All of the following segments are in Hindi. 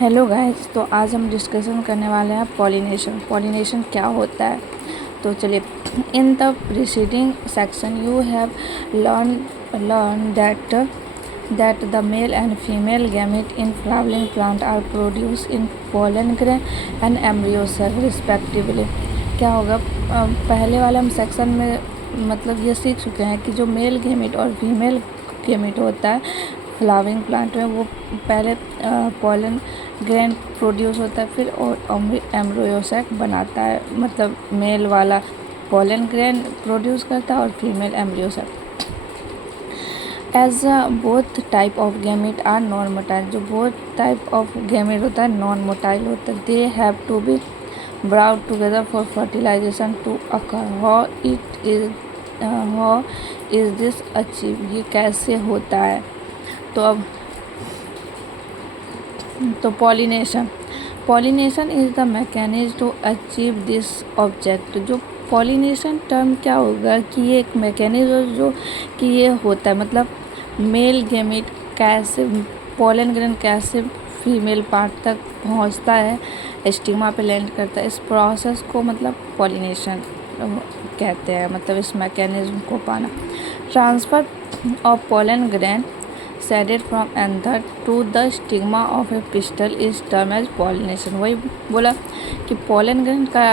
हेलो गाइस, तो आज हम डिस्कशन करने वाले हैं पॉलिनेशन क्या होता है। तो चलिए, in the preceding section you have learn that the male and female gamete in flowering plant are produce in pollen grain and embryo cell respectively. क्या होगा, पहले वाले हम सेक्शन में मतलब ये सीख चुके हैं कि जो मेल गैमेट और फीमेल गैमेट होता है फ्लावरिंग प्लांट में, वो पहले पोलन ग्रेन प्रोड्यूस होता है, फिर एम्ब्रियो सेक बनाता है। मतलब मेल वाला पोलन ग्रेन प्रोड्यूस करता है और female embryo sac. As both type of gamete are non motile, जो बोथ टाइप ऑफ गैमेट होता है नॉन मोटाइल होता है। They have to be brought together for fertilisation to occur. How is this achieve, ये कैसे होता है। तो pollination is the mechanism to achieve this object. जो पॉलिनेशन टर्म क्या होगा कि ये एक मैकेनिज्म जो कि ये होता है, मतलब मेल गैमेट कैसे पोलन ग्रेन कैसे फीमेल पार्ट तक पहुंचता है, स्टिग्मा पे लैंड करता है, इस प्रोसेस को मतलब पॉलिनेशन कहते हैं। मतलब इस मैकेनिज्म को पाना। Transfer of pollen grain shedded from anther to the stigma of a pistil is term as pollination. वही बोला कि पोलन ग्रेन का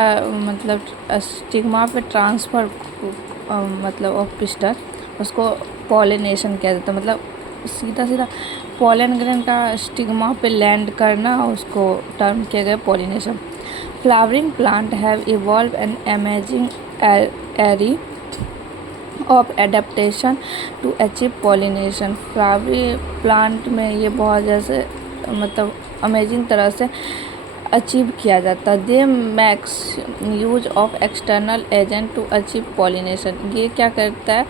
मतलब स्टिग्मा पे ट्रांसफ़र मतलब ऑफ पिस्टल, उसको पॉलिनेशन कह देता है। मतलब सीधा सीधा पोलन ग्रेन का स्टिग्मा पे लैंड करना, उसको टर्म किया गया pollination. Flowering plant have evolve an amazing array of adaptation to achieve pollination. Flowering plant में ये बहुत जैसे मतलब अमेजिंग तरह से अचीव किया जाता है। They make use of external agent to achieve pollination. ये क्या करता है,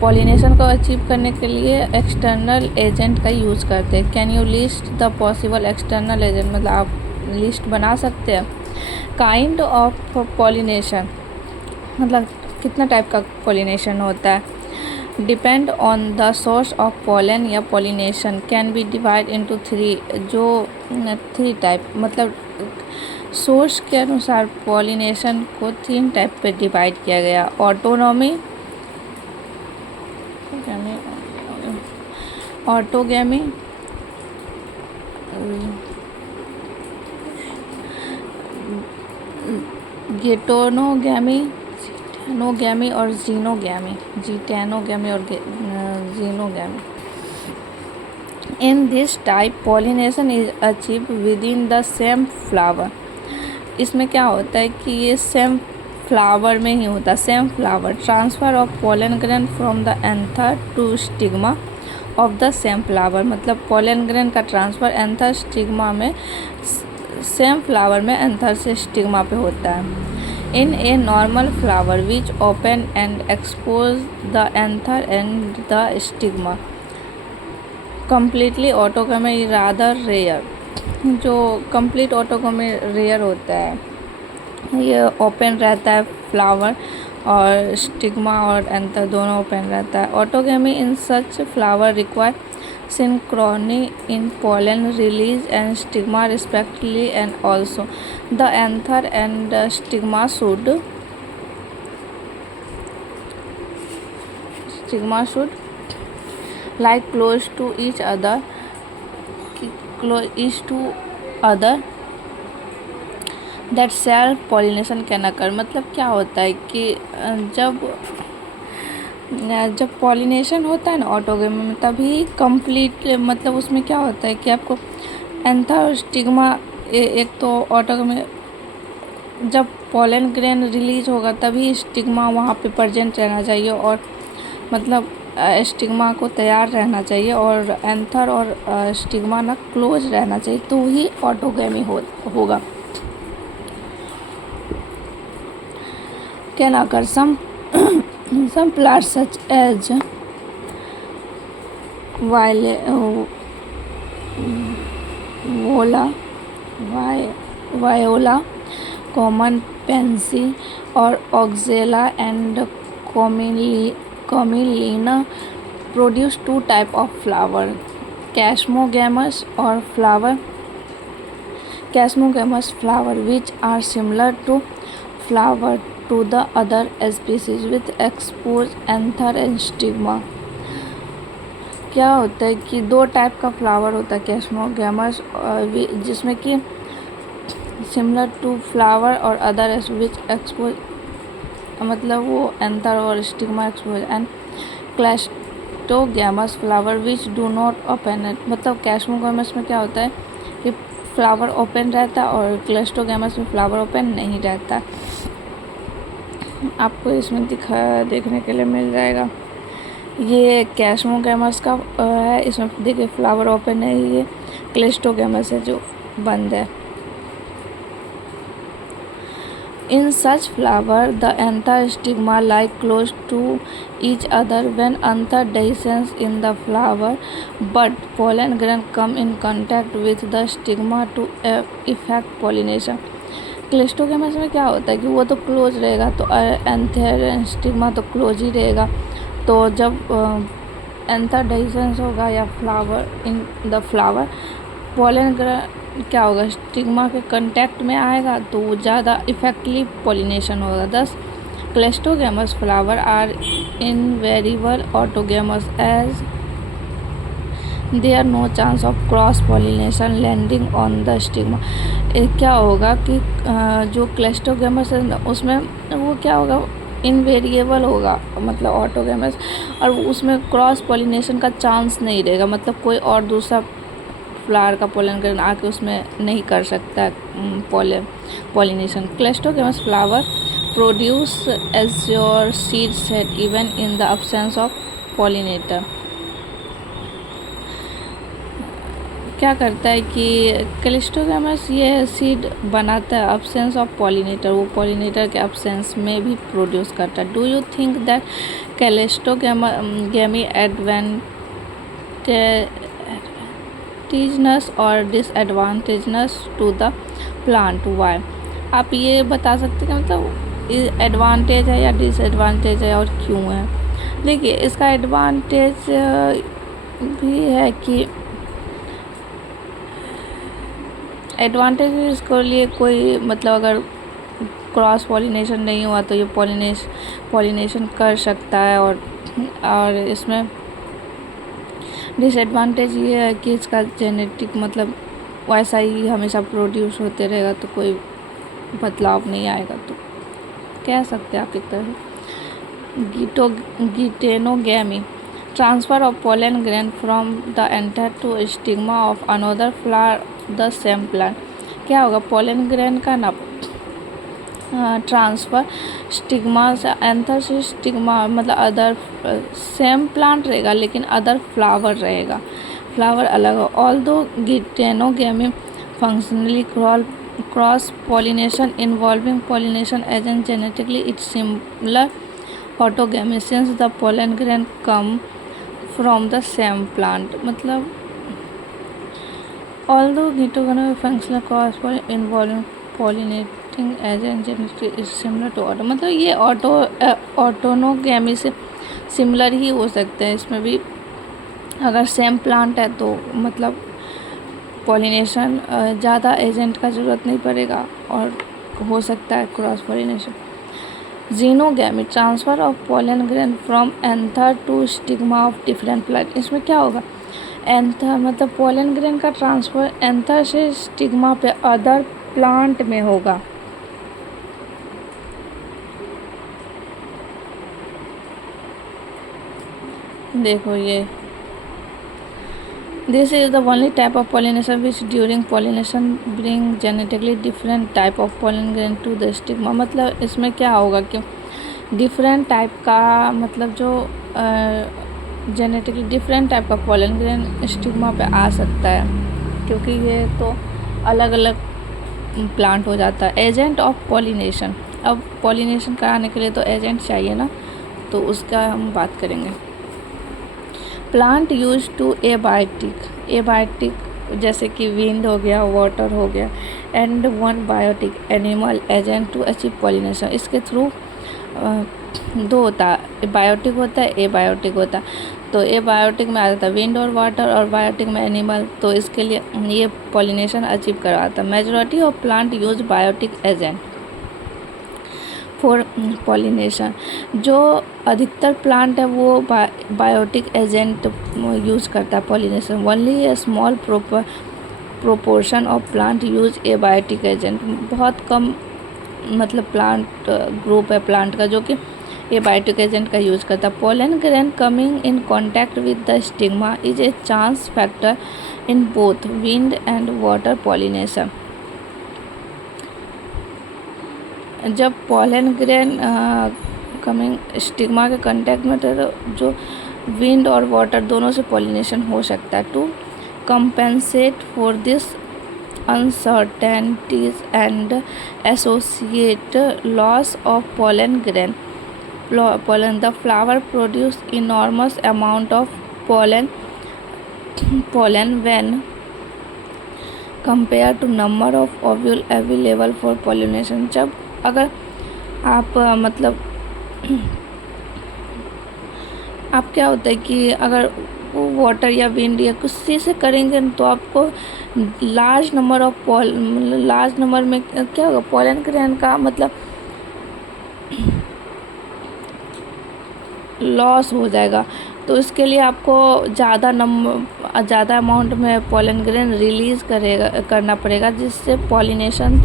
पॉलिनेशन को अचीव करने के लिए एक्सटर्नल एजेंट का यूज़ करते हैं। Can you list the possible external agent, मतलब आप लिस्ट बना सकते हैं। काइंड ऑफ पॉलिनेशन, मतलब कितना टाइप का पॉलिनेशन होता है। Depend on the source of pollen या pollination can be divide into 3, जो 3 टाइप, मतलब सोर्स के अनुसार पॉलिनेशन को 3 टाइप पे डिवाइड किया गया। ऑटोगैमी, गेटोनोगैमी और जीटेनोगैमी और xenogamy. In this type pollination is achieve with in the same flower. इसमें क्या होता है कि ये सेम फ्लावर में ही होता है, same flower. Transfer of pollen grain from the anther to stigma of the same flower, मतलब पोलन ग्रेन का ट्रांसफ़र एंथर स्टिग्मा में, सेम फ्लावर में एंथर से स्टिग्मा पे होता है। In a normal flower which open and expose the anther and the stigma, completely autogamy rather rare। जो complete autogamy rare होता है, ये ओपन रहता है फ्लावर और स्टिग्मा और एंथर दोनों ओपन रहता है। Autogamy in such flower require synchrony in pollen release and stigma respectively, and also the anther and stigma should lie close to each other that self pollination can occur। मतलब क्या होता है कि जब पॉलिनेशन होता है ना ऑटोगैमी में, तभी कंप्लीट, मतलब उसमें क्या होता है कि आपको एंथर और स्टिग्मा, एक तो ऑटोगैमी जब पोलन ग्रेन रिलीज होगा तभी स्टिग्मा वहाँ पे प्रेजेंट रहना चाहिए, और मतलब स्टिग्मा को तैयार रहना चाहिए, और एंथर और स्टिग्मा ना क्लोज रहना चाहिए, तो ही ऑटोगैमी होगा। Can occur some plants such as viola, common pansy or oxala and commelina produce 2 type of flower, casmogamous or flower chasmogamous flower which are similar to flower to the other species with expose anther and stigma. क्या होता है कि दो टाइप का फ्लावर होता है कैस्मोगैमस, जिसमें कि सिमिलर टू फ्लावर और अदर विच एक्सपोज, मतलब वो एंथर और stigma expose, and cleistogamous flower which do not open. मतलब कैस्मोगैमस में क्या होता है कि फ्लावर ओपन रहता है और क्लैस्टोगैमस में फ्लावर ओपन नहीं रहता। आपको इसमें देखने के लिए मिल जाएगा। ये कैस्मोगैमस का है, इसमें देखिए फ्लावर ओपन है, ये क्लैस्टोगैमस है जो बंद है। In such flower, the anther stigma lie close to each other when anther descends in the flower, but pollen grain come in contact with the stigma to effect pollination. Cleistogamous में क्या होता है कि वो तो क्लोज रहेगा, तो एंथर स्टिग्मा तो क्लोज ही रहेगा। तो जब एंथर डेसेंस होगा या flower in the flower, pollen क्या होगा, स्टिग्मा के कांटेक्ट में आएगा तो वो ज़्यादा इफेक्टिवली पॉलिनेशन होगा। Thus cleistogamous flower are invariable autogamous as there no chance of cross pollination landing on the stigma. क्या होगा कि जो क्लिस्टोगैमस है उसमें वो क्या होगा, इनवेरिएबल होगा, मतलब ऑटोगैमस, और उसमें क्रॉस पॉलिनेशन का चांस नहीं रहेगा, मतलब कोई और दूसरा फ्लावर का पोलन ग्रेन आके उसमें नहीं कर सकता pollination. Cleistogamous flower produce assured seed set even in the absence of pollinator. क्या करता है कि क्लिस्टोगैमस ये सीड बनाता है अब्सेंस ऑफ पॉलिनेटर, वो पॉलिनेटर के अब्सेंस में भी प्रोड्यूस करता है। Do you think that cleistogamy advantageous और disadvantageous to the plant, why? आप ये बता सकते हैं मतलब एडवांटेज है या डिसएडवांटेज है और क्यों है। देखिए इसका एडवांटेज भी है कि एडवांटेज इसके लिए कोई मतलब अगर क्रॉस पॉलिनेशन नहीं हुआ तो ये पॉलिनेशन कर सकता है, और इसमें डिसएडवांटेज ये है कि इसका जेनेटिक मतलब वैसा ही हमेशा प्रोड्यूस होते रहेगा, तो कोई बदलाव नहीं आएगा, तो कह सकते हैं आप एक तरह। Geitonogamy transfer of pollen grain from the anther to stigma of another flower the same plant. क्या होगा, पोलन ग्रेन का ना ट्रांसफ़र स्टिग्मा से एंथर से स्टिग्मा, मतलब अदर सेम प्लांट रहेगा लेकिन अदर फ्लावर रहेगा, फ्लावर अलग हो। Although geitonogamy functionally cross pollination involving pollination agent genetically it's similar autogamy since the pollen grain come from the same plant. मतलब although geitonogamy functional cross involving pollinating agent genetically is similar to auto, मतलब ये ऑटोनोगैमी से सिमिलर ही हो सकते हैं। इसमें भी अगर सेम प्लांट है तो मतलब पॉलिनेशन ज़्यादा एजेंट का ज़रूरत नहीं पड़ेगा और हो सकता है cross pollination. Xenogamy transfer of pollen grain from anther to stigma of different plant. इसमें क्या होगा, एंथर मतलब पोलन ग्रेन का ट्रांसफ़र एंथर से स्टिग्मा पे अदर प्लांट में होगा। देखो ये this is the only type of pollination which during pollination bring genetically different type of pollen grain to the stigma. मतलब इसमें क्या होगा कि डिफरेंट टाइप का मतलब जो जेनेटिकली डिफरेंट टाइप का पोलन ग्रेन स्टिग्मा पे आ सकता है, क्योंकि ये तो अलग अलग प्लांट हो जाता है। एजेंट ऑफ पॉलिनेशन, अब पॉलिनेशन कराने के लिए तो एजेंट चाहिए ना, तो उसका हम बात करेंगे। प्लांट यूज टू एबायोटिक जैसे कि विंड हो गया, वाटर हो गया, and one biotic animal agent to achieve pollination. इसके थ्रू दो होता है, बायोटिक होता है, एबायोटिक होता है। तो एबायोटिक में आ जाता है विंड और वाटर, और बायोटिक में एनिमल, तो इसके लिए ये पॉलिनेशन अचीव करवाता है। Majority of plant use biotic agent for pollination. जो अधिकतर प्लांट है वो बायोटिक एजेंट यूज करता है pollination. Only a small proportion of plant use a biotic agent. बहुत कम मतलब प्लांट ग्रुप है प्लांट का जो कि ये बायोटिक एजेंट का यूज करता है। Pollen grain coming in contact with the stigma is a chance factor in both wind and water pollination. जब पोलन ग्रेन कमिंग स्टिग्मा के कांटेक्ट में तो जो विंड और वाटर दोनों से पॉलिनेशन हो सकता है। To compensate for this uncertainties and associate loss of pollen grain, the flower produce enormous amount of pollen when compared to number of ovule available for pollination। जब अगर आप मतलब आप क्या होता है कि अगर वाटर या विंड या कुछ से करेंगे तो आपको लार्ज नंबर में क्या होगा, पोलन ग्रेन का मतलब लॉस हो जाएगा। तो इसके लिए आपको ज़्यादा अमाउंट में पोलन ग्रेन रिलीज़ करना पड़ेगा, जिससे पॉलिनेशन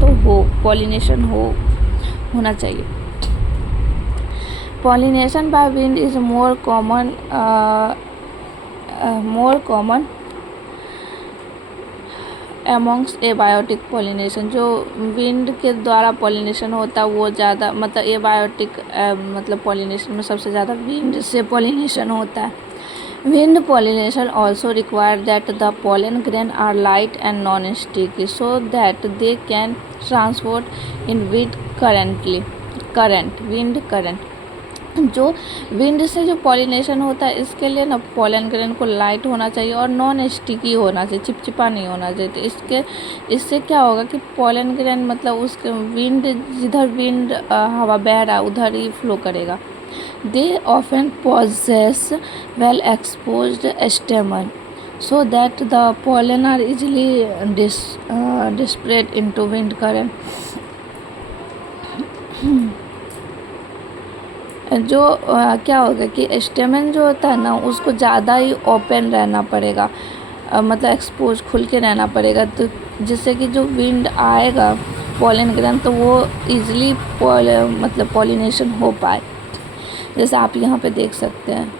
होना चाहिए। Pollination by wind is more common amongst abiotic pollination. जो विंड के द्वारा पॉलिनेशन होता है वो ज़्यादा मतलब एबायोटिक मतलब पॉलिनेशन में सबसे ज़्यादा विंड से पॉलिनेशन होता है। Wind pollination also require that the pollen grain are light and non sticky so that they can transport in wind current. जो विंड से जो पॉलिनेशन होता है इसके लिए ना पोलन ग्रेन को लाइट होना चाहिए और नॉन स्टिकी होना चाहिए, चिपचिपा नहीं होना चाहिए। तो इससे क्या होगा कि पोलन ग्रेन मतलब उसके जिधर विंड हवा बह रहा है उधर ही फ्लो करेगा। They often possess well exposed stamen so that the pollen are easily dispersed into wind current। जो क्या होगा कि स्टेमन जो होता है ना उसको ज़्यादा ही ओपन रहना पड़ेगा, मतलब एक्सपोज खुल के रहना पड़ेगा, तो जिससे कि जो विंड आएगा पोलन ग्रेन तो वो इजीली मतलब पॉलिनेशन हो पाए। जैसे आप यहाँ पे देख सकते हैं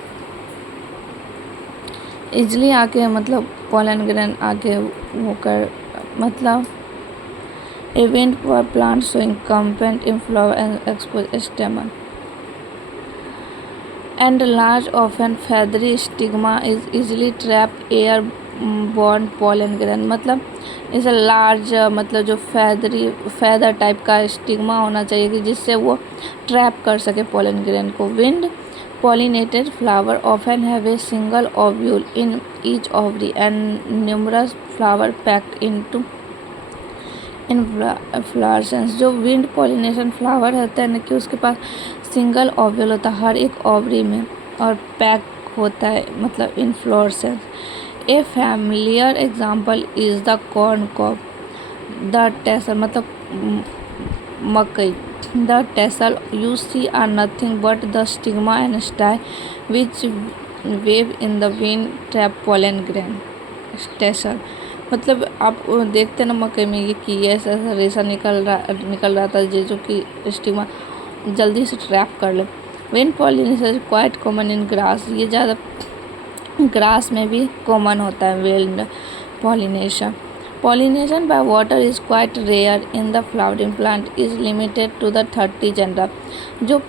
इजली आके मतलब पोलन ग्रेन आके होकर मतलब a wind plant showing compact in flower and expose stamen and large often feathery stigma is easily trap airborne pollen grain। मतलब इसे लार्ज मतलब जो फैदर टाइप का स्टिग्मा होना चाहिए कि जिससे वो ट्रैप कर सके पोलन ग्रेन को। Wind pollinated flower often have a single ovule in each ovary and numerous flower packed into inflorescence। जो विंड पॉलिनेशन फ्लावर होता है ना कि उसके पास सिंगल ओव्यूल होता है हर एक ओवरी में और पैक होता है मतलब inflorescence. A familiar example is the corn cob, the tassel मतलब मकई। The tassel you see are nothing but the stigma and style which wave in the wind trap pollen grain. Tassel मतलब आप देखते ना मकई में ये कि ऐसा रेशा निकल रहा था जो कि स्टिग्मा जल्दी से ट्रैप कर ले। Wind pollination quite common in grass, ये ज़्यादा ग्रास में भी कॉमन होता है wind pollination. Pollination by water is quite rare in the flowering plant is limited to the 30 genera. जो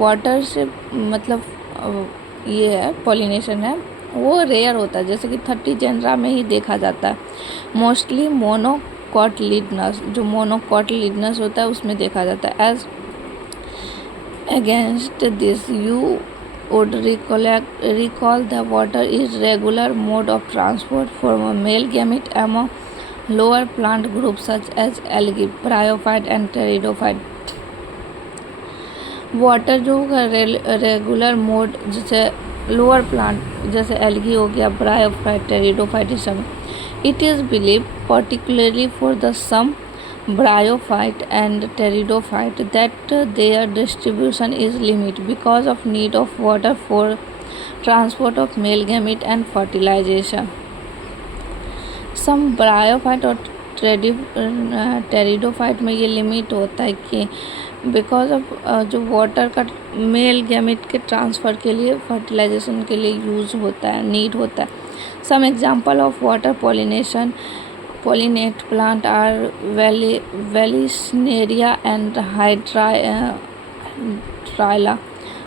वाटर से मतलब ये है पॉलिनेशन है वो रेयर होता है, जैसे कि 30 जेनरा में ही देखा जाता है। मोस्टली मोनोकॉटिलिडनस, जो मोनोकॉटिलिडनस होता है उसमें देखा जाता है। As against this you would recall the water is regular mode of transport for a male gamete among lower plant groups such as algae, bryophyte and pteridophyte। Water जो होगा रेगुलर मोड, जैसे लोअर प्लांट जैसे एल्गी हो गया, ब्रायोफाइट, टेरिडोफाइट, ये सब। It is believe particularly for the some bryophyte and pteridophyte that their distribution is limited because of need of water for transport of male gamete and fertilization. Some bryophyte और टेरिडोफाइट में ये लिमिट होता है कि बिकॉज ऑफ जो वाटर का मेल गैमेट के ट्रांसफ़र के लिए, फर्टिलाइजेशन के लिए यूज़ होता है, नीड होता है. Some example of water pollinate plant are Vallisneria and Hydrilla,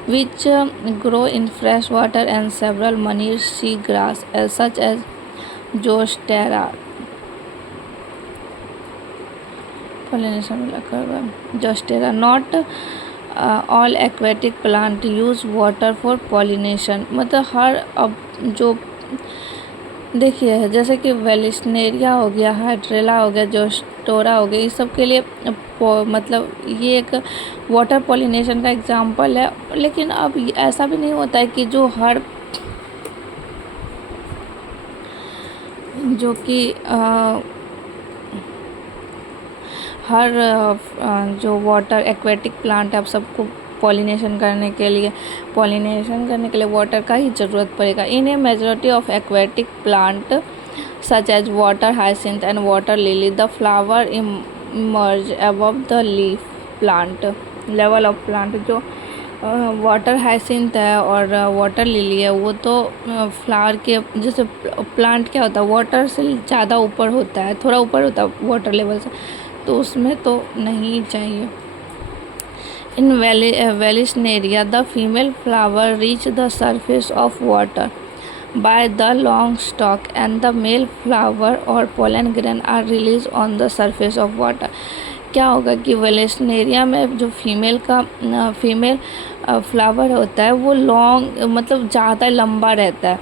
which grow in fresh water, and several money sea grass such as Zostera. Pollination Zostera. Not all aquatic plant use water for pollination. मतलब हर अब जो देखिए जैसे कि वेलिस्नेरिया हो गया, हाइड्रेला हो गया, जोस्टोरा हो गया, ये सब के लिए मतलब ये एक वाटर पॉलिनेशन का एग्जांपल है. लेकिन अब ऐसा भी नहीं होता है कि हर जो वाटर एक्वेटिक प्लांट है, अब सबको पॉलिनेशन करने के लिए वाटर का ही ज़रूरत पड़ेगा. In a majority of aquatic plant such as water hyacinth and water lily, the flower emerge above the leaf plant level of plant. जो वाटर हाइसिंथ है और वाटर लिली है, वो तो फ्लावर के जैसे प्लांट क्या होता है, वाटर से ज़्यादा ऊपर होता है, थोड़ा ऊपर होता है वाटर लेवल से, तो उसमें तो नहीं चाहिए. In Vallisneria, the female flower reach the surface of water by the long stalk, and the male flower or pollen grain are released on the surface of water. क्या होगा कि वेलिस्नेरिया में जो फीमेल फ्लावर होता है वो लॉन्ग मतलब ज़्यादा लंबा रहता है,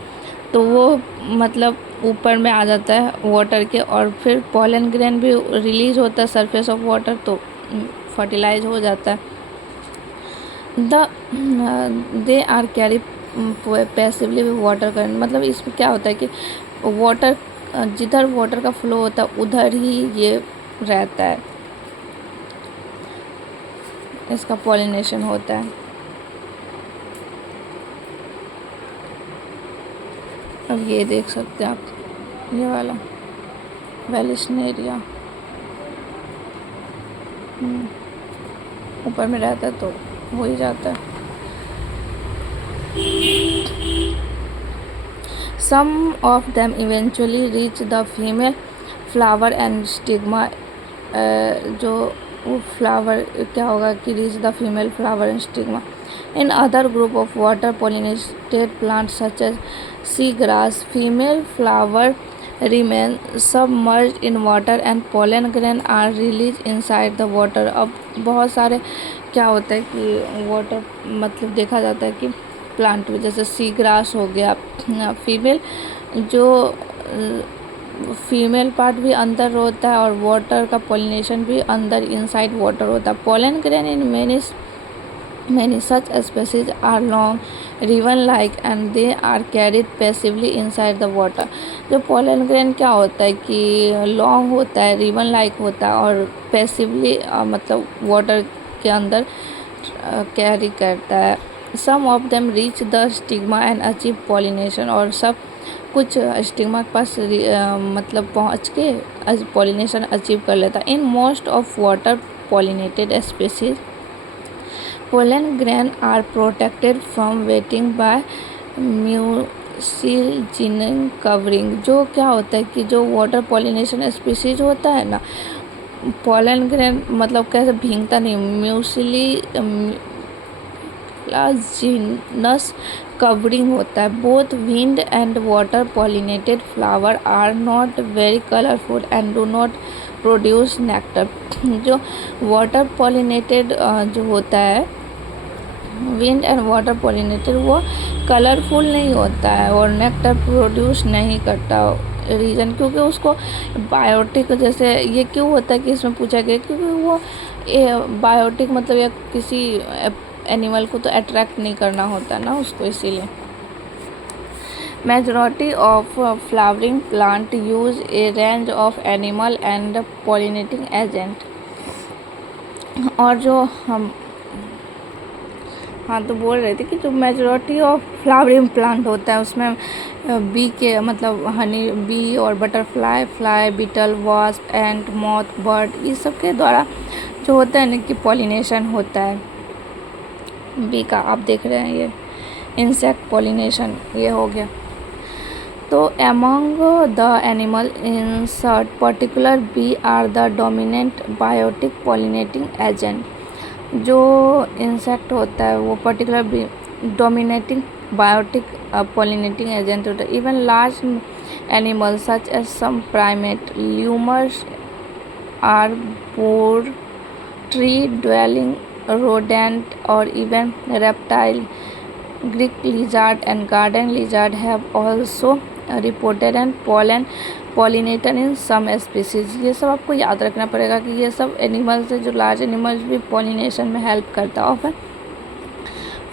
तो वो मतलब ऊपर में आ जाता है वाटर के, और फिर पॉलन ग्रेन भी रिलीज होता है सरफेस ऑफ वाटर, तो फर्टिलाइज हो जाता है. They are carry passively water current. मतलब इसमें क्या होता है कि वाटर जिधर वाटर का फ्लो होता है उधर ही ये रहता है, इसका पॉलिनेशन होता है. अब ये देख सकते हैं आप, ये वाला वेलिस्नेरिया ऊपर में रहता है तो हो ही जाता है. Some of them eventually reach the female flower and stigma. जो वो फ्लावर क्या होगा कि reach the female flower and stigma. In other group of water pollinated plants such as seagrass, female flower remain submerged in water and pollen grain are released inside the water. अब बहुत सारे क्या होता है कि वाटर मतलब देखा जाता है कि प्लांट में जैसे सी ग्रास हो गया, फीमेल पार्ट भी अंदर होता है और वाटर का पॉलिनेशन भी अंदर इनसाइड वाटर होता है. Pollen grain in many such species are long ribbon like and they are carried passively inside the water. जो पोलन ग्रेन क्या होता है कि लॉन्ग होता है, रिबन लाइक होता है और पैसिवली मतलब वाटर के अंदर कैरी करता है. Some of them reach the stigma and achieve pollination. और सब कुछ स्टिग्मा के पास मतलब पहुंच के पॉलिनेशन अचीव कर लेता है. In most of water pollinated species pollen grain are protected from wetting by mucilaging covering. जो क्या होता है कि जो वाटर पॉलिनेशन स्पीसीज होता है ना, पोलन ग्रेन मतलब कैसे भींगता नहीं, म्यूसिलाजिनस कवरिंग होता है. Both wind and water pollinated flower are not very colourful and do not produce nectar. जो वाटर पॉलिनेटेड जो होता है विंड एंड वाटर पॉलिनेटेड, वो कलरफुल नहीं होता है और नेक्टर प्रोड्यूस नहीं करता. रीज़न क्योंकि उसको बायोटिक, जैसे ये क्यों होता है कि इसमें पूछा गया, क्योंकि वो बायोटिक मतलब या किसी एनिमल को तो अट्रैक्ट नहीं करना होता ना उसको, इसीलिए। Majority of flowering plant use a range of animal and pollinating agent। और जो हम तो बोल रहे थे कि जो मेजॉरिटी ऑफ फ्लावरिंग प्लांट होता है उसमें बी के मतलब हनी बी और बटरफ्लाई, फ्लाई, बीटल, वास्प, एंट, मॉथ, बर्ड, ये सब के द्वारा जो होता है ना कि पॉलिनेशन होता है। बी का आप देख रहे हैं ये इंसेक्ट पॉलिनेशन ये हो गया। तो among the animal insect particular bee are the dominant biotic pollinating agent। जो इंसेक्ट होता है वो particular be dominating biotic pollinating agent होता है। Even large animal such as some primate, lemurs, arbor, tree dwelling rodent or even reptile, Greek lizard and garden lizard have also reported and pollinated in some species। ये सब आपको याद रखना पड़ेगा कि ये सब एनिमल्स है, जो लार्ज एनिमल्स भी पॉलिनेशन में हेल्प करता है। Often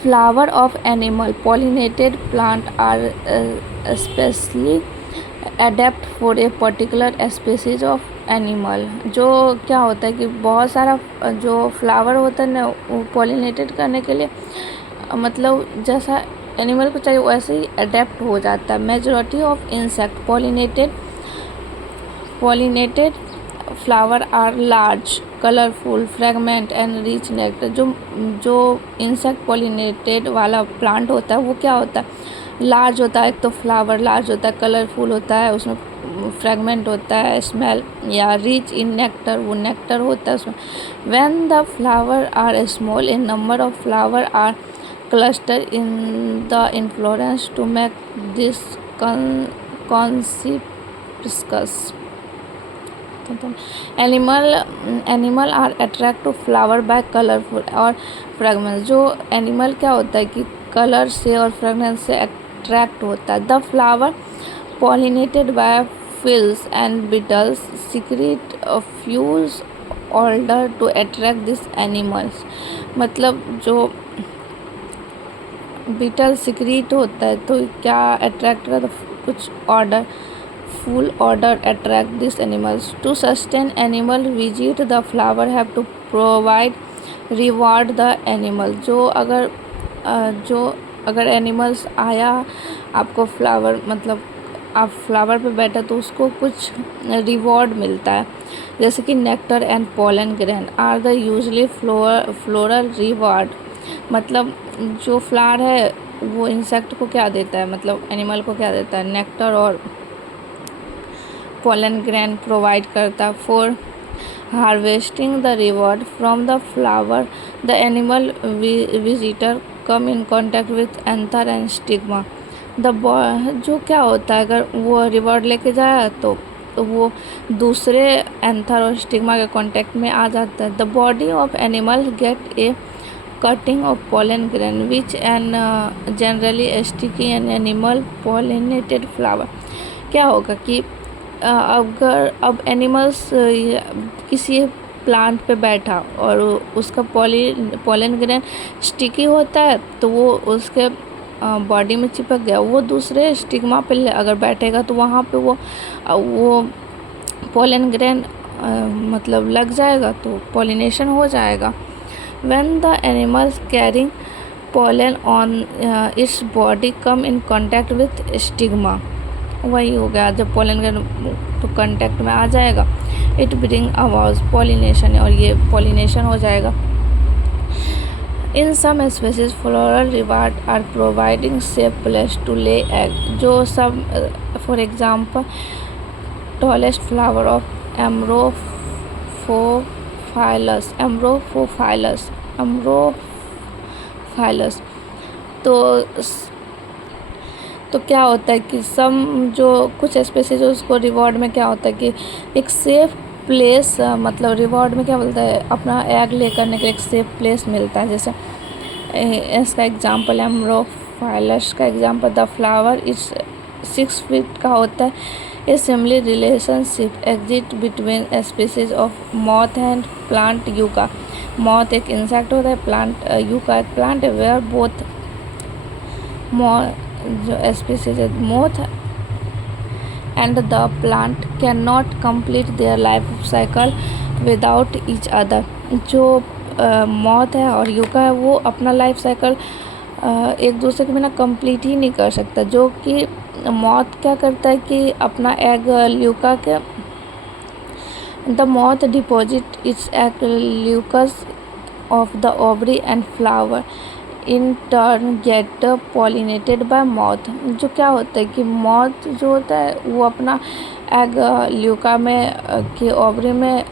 flower of animal pollinated plant are specially adapt for a particular species of animal. जो क्या होता है कि बहुत सारा जो फ्लावर होता है ना वो पॉलिनेटेड करने के लिए मतलब जैसा एनिमल को चाहिए वैसे ही अडेप्ट हो जाता है। Majority of insect pollinated flower are large, colourful, fragment and rich nectar. जो इंसेक्ट पॉलिनेटेड वाला प्लांट होता है वो क्या होता है, लार्ज होता है। एक तो फ्लावर लार्ज होता है, कलरफुल होता है, उसमें फ्रेगमेंट होता है, स्मेल या रिच इन नेक्टर, वो नेक्टर होता है उसमें। When the flower are small in number of flower are cluster in the inflorescence to make this conspicuous। Animal are attract to flower by colorful और फ्रेगमेंट्स। जो एनिमल क्या होता है कि कलर से और फ्रेगनेंस से अट्रैक्ट होता है। The flower pollinated by frills and beetles secret fuse order to attract this animals. मतलब जो बीटल सिक्रीट होता है तो क्या अट्रैक्ट करता है, कुछ order, full order attract this animals. To sustain animal visit the flower have to provide reward the animal. जो अगर एनिमल्स आया आपको फ्लावर मतलब आप फ्लावर पे बैठा तो उसको कुछ रिवॉर्ड मिलता है, जैसे कि nectar and pollen grain are the usually floral reward. मतलब जो फ्लावर है वो इंसेक्ट को क्या देता है, मतलब एनिमल को क्या देता है, नेक्टर और पोलन ग्रेन प्रोवाइड करता है। For harvesting the reward from the flower the animal visitor come in contact with anther and stigma. जो क्या होता है अगर वो रिवॉर्ड लेके जाए तो वो दूसरे एंथर और स्टिग्मा के कांटेक्ट में आ जाता है। The body of animal gate A cutting of pollen grain which N generally sticky an animal pollinated flower. क्या होगा कि अगर अब एनिमल्स किसी प्लांट पे बैठा और उसका पोलन ग्रेन स्टिकी होता है तो वो उसके बॉडी में चिपक गया, वो दूसरे स्टिग्मा पे अगर बैठेगा तो वहाँ पे वो पोलन ग्रेन मतलब लग जाएगा तो पॉलिनेशन हो जाएगा। When the animals carrying pollen on its body come in contact with stigma, वही हो गया जब पोलन ग्रेन तो कांटेक्ट में आ जाएगा, इट ब्रिंग अबाउट पॉलिनेशन और ये पॉलिनेशन हो जाएगा। In some species floral reward are providing safe place to lay egg. जो सब for example tallest flower of Amorphophallus. तो क्या होता है कि सम जो कुछ स्पीसीज उसको रिवॉर्ड में क्या होता है कि एक सेफ प्लेस मतलब रिवॉर्ड में क्या बोलता है अपना एग ले करने का एक सेफ प्लेस मिलता है। जैसे इसका एग्जांपल एम्ब्रोफाइलस का एग्जांपल द फ्लावर इस 6 फीट का होता है A similar relationship exists between a species of moth and plant yucca. Moth एक इंसेक्ट होता है, प्लांट yucca एक प्लांट है, where both जो species है moth and the plant cannot complete their life cycle without each other. जो मौत है और यूका है वो अपना लाइफ साइकिल एक दूसरे के बिना कंप्लीट ही नहीं कर सकता। जो कि मौत क्या करता है कि अपना एग ल्यूका के the moth deposit its egg locules of the ovary and flower in turn get pollinated by moth. जो क्या होता है कि मॉथ जो होता है वो अपना एग ल्यूका में के ओवरी में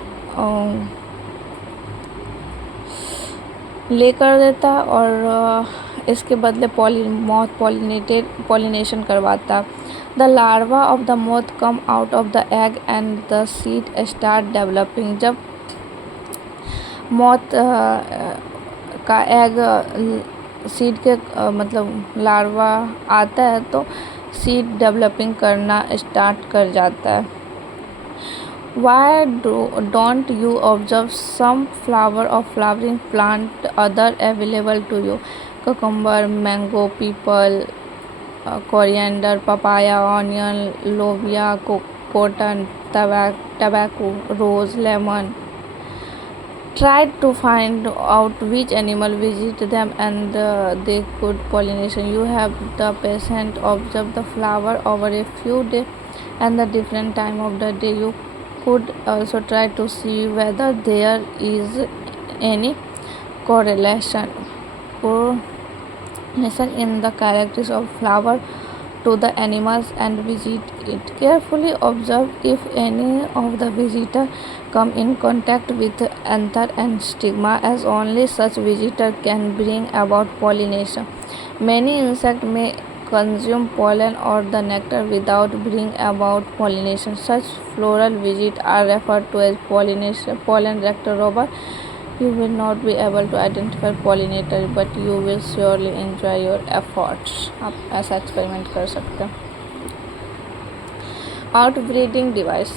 लेकर देता है और इसके बदले मॉथ पॉलिनेशन करवाता। The larva of the moth come out of the egg and the seed start developing. जब मॉथ का एग सीड के मतलब लार्वा आता है तो सीड डेवलपिंग करना स्टार्ट कर जाता है। Why don't you observe some flower or flowering plant other available to you? Cucumber, mango, people, coriander, papaya, onion, lobia, cotton, tobacco, rose, lemon. Try to find out which animal visit them and they could pollination. You have the patient observe the flower over a few days and the different time of the day. You could also try to see whether there is any correlation in the characteristics of flower to the animals and visit it. Carefully observe if any of the visitor come in contact with anther and stigma, as only such visitor can bring about pollination. Many insects may consume pollen or the nectar without bringing about pollination. Such floral visits are referred to as pollen rector robber. You will not be able to identify pollinator, but you will surely enjoy your efforts. आप ऐसा एक्सपेरिमेंट कर सकते हैं। Outbreeding device